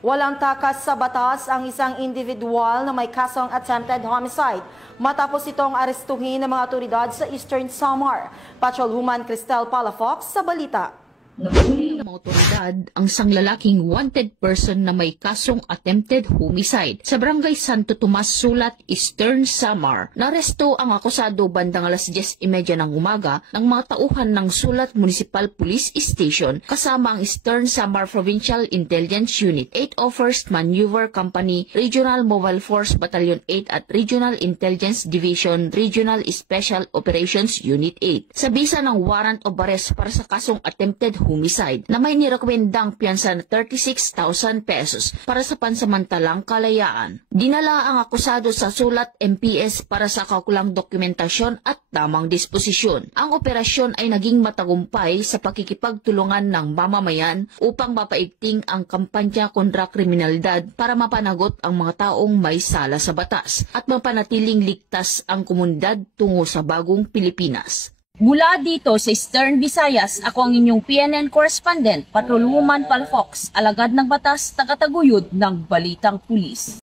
Walang takas sa batas ang isang individual na may kasong attempted homicide matapos itong arestuhin ng mga otoridad sa Eastern Samar. Patrolwoman Cristel Palafox sa balita. Nahuli ng mga otoridad ang isang lalaking wanted person na may kasong attempted homicide sa Barangay Santo Tomas, Sulat, Eastern Samar. Naresto ang akusado bandang alas 10:30 ng umaga ng mga tauhan ng Sulat Municipal Police Station kasama ang Eastern Samar Provincial Intelligence Unit, 801st Maneuver Company, Regional Mobile Force Battalion 8 at Regional Intelligence Division, Regional Special Operations Unit 8. Sa bisa ng warrant of arrest para sa kasong attempted homicide na may nirekomendang piyansa na 36,000 pesos para sa pansamantalang kalayaan. Dinala ang akusado sa Sulat MPS para sa kaukulang dokumentasyon at tamang disposisyon. Ang operasyon ay naging matagumpay sa pakikipagtulungan ng mamamayan upang mapaigting ang kampanya kontra kriminalidad para mapanagot ang mga taong may sala sa batas at mapanatiling ligtas ang komunidad tungo sa bagong Pilipinas. Mula dito sa Eastern Visayas, ako ang inyong PNN correspondent, Patrolwoman Palafox, alagad ng batas, tagataguyod ng Balitang Pulis.